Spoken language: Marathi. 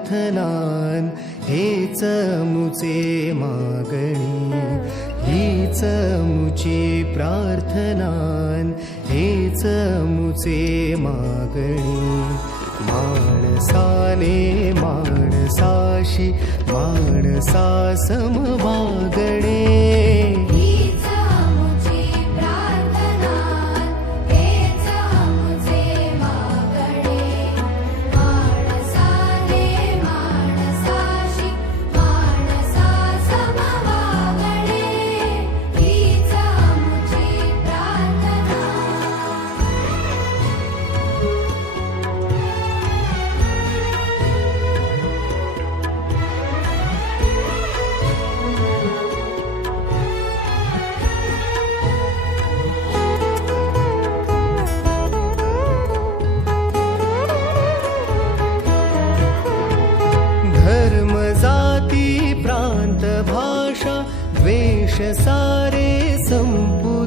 प्रार्थनान हेच मुचे मागणी, हीच मुची प्रार्थनान हेच मुचे मागणी. माणसाने माणसाशी माणसा समवागणे, धर्म जाती प्रांत भाषा द्वेष सारे संपू